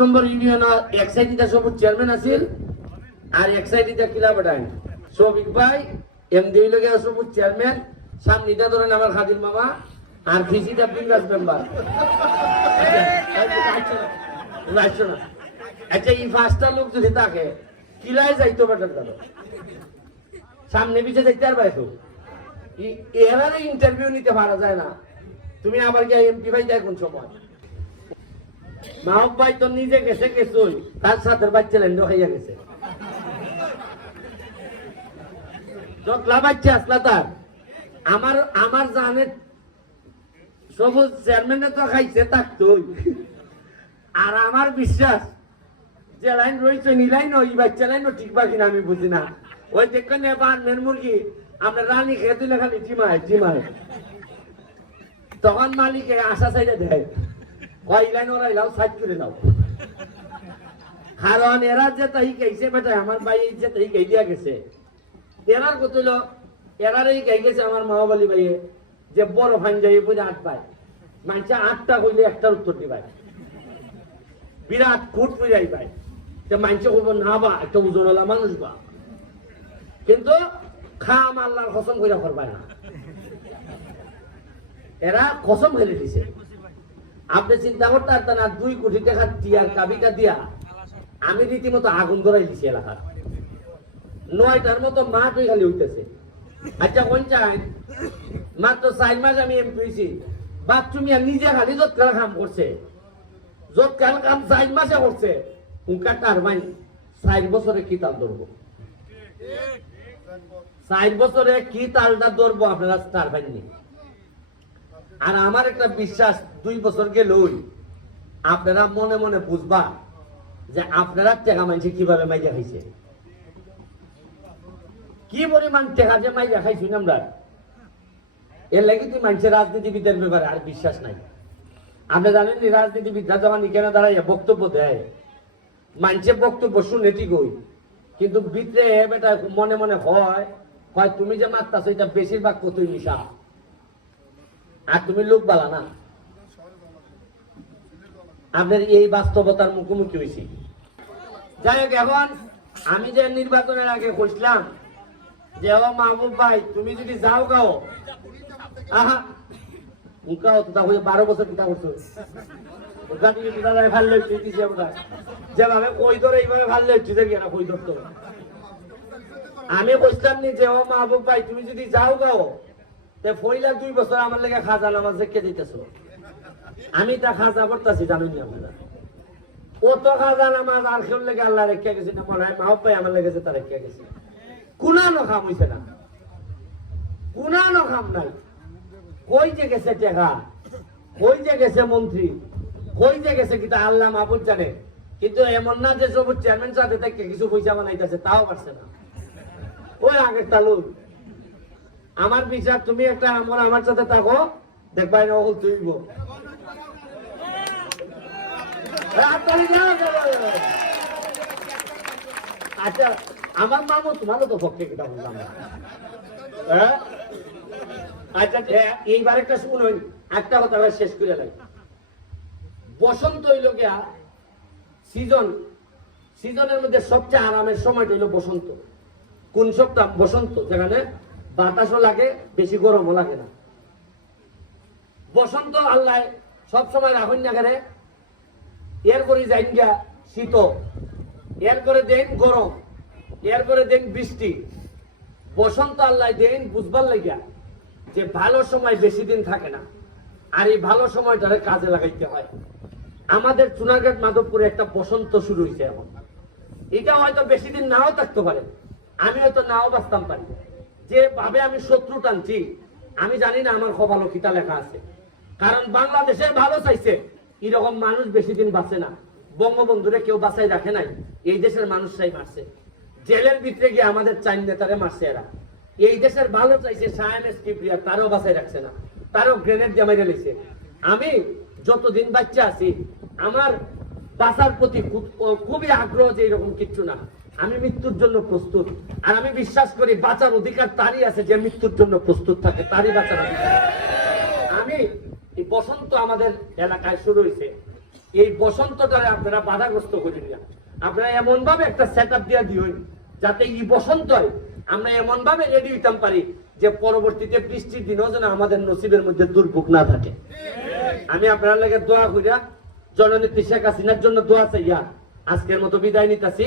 নম্বর union এক সাইডিটা সবুজ chairman আছিল, আর এক সাইডিটা কিলা বেটাই শফিক ভাই এম দুই লগে সবুজ চেয়ারম্যান সামনিটা ধরেন আমার খাদির মামা, আর ফিজিটা বিংরাজ মেম্বার। আচ্ছা এই পাঁচটা লোক যদি থাকে কিলাই যাইতো বেটার দাদা সামনে পিছিয়ে যাইতে আর পাইছো? এরারে ইন্টারভিউ নিতে পারা যায় না। তুমি আবার গিয়ে এমপি ভাই যাই কোন সময়? মাহব ভাই তো নিজে গেছে তার সাথে বাচ্চা খাইয়া গেছে। বাচ্চা আসলা তার, আমার আমার জানে সবুজ চেয়ারম্যানে তো খাইছে আর আমার বিশ্বাস, যে লাইন রয়েছে, নি লাইন ওই বাচ্চা লাইন ঠিক বাকি না আমি বুঝি না। ওই দেখেন বানমেন মুরগি, আমরা রানী খেয়ে দিলে খালি জিমায় জিমায়। তখন মালিকে আশা চাইলে দেয়। কয় লাইন ওরা এলাও সাইড করে নাও। কারণ এরা যে তাই গাইছে বেটা আমার ভাই যে তাই গাই দিয়া গেছে। এরার কত হইল এরার গাই গেছে আমার মহাবলী ভাইয়ে, যে বড় ফাইন যাই বুঝে আট পায় মানুষে আটটা কইলে একটার উত্তর দিবাই বিরাট ফুট ফিরাই পায় যে মানুষে কইব, না বা, একটা ওজনওয়ালা মানুষ বা। কিন্তু খাম আল্লাহর কসম কইরা করবায় না। এরা কসম ফেলে দিছে। আপনি চিন্তা করতে পারতেন না, দুই কোটি টাকা টিয়ার কাবিকা দিয়া, আমি রীতিমতো আগুন ধরাই দিছি এলাকার। নয়টার মতো মাঠ খালি হইতেছে আচ্ছা কোন চাই? মাত্র চার মাস আমি এমপি হয়েছি। বাথরুমিয়া নিজে খালি যত কাল কাম করছে। যত কাল কাম চার মাসে করছে। উনকা টারবাইন চার বছরে কি তাল ধরবো? চার বছরে কি তালটা ধরবো আপনারা টারবাইন নেই আর আমার একটা বিশ্বাস, দুই বছর গেলই। আপনারা মনে মনে বুঝবা যে আপনারা টেকা মানছে কীভাবে মাইজা খাইছে। কি পরিমাণ টেকা যে মাইজা খাইছি আমরা? এর লাগি তুই মানুষের রাজনীতিবিদের ব্যাপারে আর বিশ্বাস নাই। আপনি জানেন রাজনীতিবিদরা যখন এখানে দাঁড়াইয়া বক্তব্য দেয় মানুষের বক্তব্য শুনে ঠিক হই কিন্তু এ বেটা মনে মনে হয় হয় তুমি যে মারতাছো, এটা বেশিরভাগ কতই মিশা। আর তুমি লোক বালা না। আপনার এই বাস্তবতার মুখোমুখি হয়েছি। যাই হোক, এখন আমি যে নির্বাচনের আগে কইছিলাম যে, ও মাহবুব ভাই, তুমি যদি যাও গাও আহা তো তাহলে বারো বছর পিতা করছ। ভালো লাগছে এইভাবে ভালো লাগছে আমি কইছিলাম নি যে, ও মাহবুব ভাই, তুমি যদি যাও গাও তে দুই বছর আমার লেগে খাজা নামাজ রেখে দিতেছ। আমি তা খাজা করতেছি, জানুন আপনারা? ও তো খাজা নামাজ আর কেউ লেগে আল্লাহ রেখে না, মনে হয় আমার রেখে গেছে। কুনানো খাম হইছে না। কুনানো খাম নাই। কই যে গেছে টেকা? কই যে গেছে মন্ত্রী? কই যে গেছে কিতা আল্লাহ মাহবুব জানে। কিন্তু এমন না যে সবুজ চেয়ারম্যান সাথে থেকে কিছু পয়সা বানাইতেছে, তাও পারছে না। ওই আগের তালুক আমার বিচার তুমি একটা আমার আমার সাথে থাকো দেখবা না তুইব আচ্ছা আমার মামু তোমারও তো পক্ষে কিটা বললাম হ্যাঁ? আচ্ছা হ্যাঁ, এইবার একটা শুনুন একটা কথা শেষ করে লাগে বসন্ত হইল গিয়া সিজন সিজনের মধ্যে সবচেয়ে আরামের সময়টা হইল বসন্ত। কোন সপ্তাহ? বসন্ত যেখানে বাতাসও লাগে, বেশি গরমও লাগে না। বসন্ত আল্লাহ সব সময় রাখুন না করে এর করে যাইন গা শীত। এর করে দেন গরম। এর করে দেন বৃষ্টি। বসন্ত আল্লাহ দেন বুঝবার লাগিয়া যে ভালো সময় বেশি দিন থাকে না। আর এই ভালো সময়টারে কাজে লাগাইতে হয়। আমাদের চুনাঘাট মাধবপুরে একটা বসন্ত শুরু হয়েছে এখন। এটা হয়তো বেশি দিন নাও থাকতে পারে। আমি হয়তো নাও বাঁচতাম পারি। যে ভাবে আমি শত্রু টানছি, আমি জানি না আমার কপালও কিতা লেখা আছে। কারণ বাংলাদেশের ভালো চাইছে, এরকম মানুষ বেশি দিন বাঁচে না। বঙ্গবন্ধুরে কেউ বাঁচাই রাখে নাই, এই দেশের মানুষরাই মারছে। জেলের ভিতরে গিয়ে আমাদের চাইন নেতারে মারছে এরা। এই দেশের ভালো চাইছে সায়ান স্টিপ্রিয়া তারও বাঁচাই রাখছে না। তারও গ্রেনেড জামাই রেলেছে আমি যতদিন বাচ্চা আছি, আমার বাঁচার প্রতি খুব- খুবই আগ্রহ যে এরকম কিচ্ছু না। আমি মৃত্যুর জন্য প্রস্তুত। আর আমি বিশ্বাস করি বাঁচার অধিকার তারই আছে, যে মৃত্যুর জন্য প্রস্তুত থাকে, তারই বাঁচার অধিকার আমি এই বসন্ত আমাদের এলাকায় শুরু হয়েছে। এই বসন্তটারে আপনারা বাধাগ্রস্ত করে নিয়া আপনারা এমন ভাবে একটা সেট আপ দিয়া দিবেন যাতে এই বসন্ত আমরা এমন ভাবে রেডি হইতাম পারি যে পরবর্তীতে বৃষ্টির দিনও যেন আমাদের নসিবের মধ্যে দুর্ভোগ না থাকে। আমি আপনার লাগে দোয়া করিয়া জননেত্রী শেখ হাসিনার জন্য দোয়া চাইয়া আজকের মতো বিদায় নিতেছি।